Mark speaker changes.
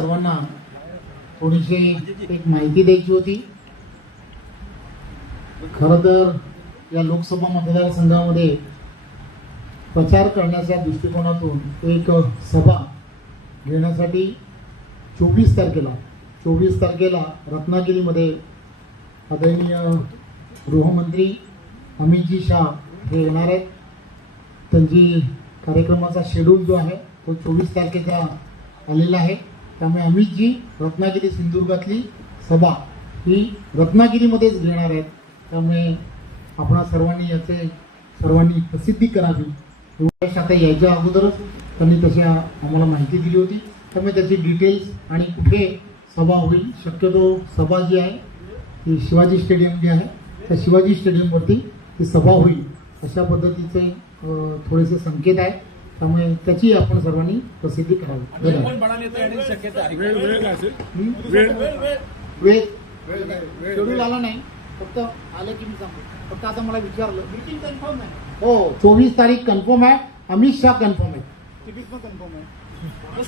Speaker 1: सर्वांना थोडीशी एक माहिती द्यायची होती. खरं तर या लोकसभा मतदारसंघामध्ये प्रचार करण्याच्या दृष्टिकोनातून एक सभा घेण्यासाठी चोवीस तारखेला चोवीस तारखेला रत्नागिरीमध्ये आदरणीय गृहमंत्री अमितजी शाह हे येणार आहेत. त्यांची कार्यक्रमाचा शेड्यूल जो आहे तो चोवीस तारखेचा आलेला आहे. त्यामुळे अमितजी रत्नागिरी सिंधुदुर्गातली सभा ही रत्नागिरीमध्येच घेणार आहेत. त्यामुळे आपणा सर्वांनी याचे सर्वांनी प्रसिद्धी करावी. एवढ्या आता यायच्या अगोदरच त्यांनी तशी आम्हाला माहिती दिली होती. त्यामुळे त्याची डिटेल्स आणि कुठे सभा होईल शक्यतो सभा जी आहे ती शिवाजी स्टेडियम जे आहे त्या शिवाजी स्टेडियमवरती ती सभा होईल. अशा पद्धतीचे थोडेसे संकेत आहेत. त्यामुळे त्याची आपण सर्वांनी प्रसिद्धी करावी.
Speaker 2: वेळ वेळ काय असेल? वेळ
Speaker 1: वेळ शेड्यूल आला नाही. फक्त आलं की मी सांगतो. फक्त आता मला विचारलं. मीटिंग कन्फर्म आहे हो चोवीस तारीख कन्फर्म आहे. अमित शाह कन्फर्म आहे.
Speaker 3: कन्फर्म आहे.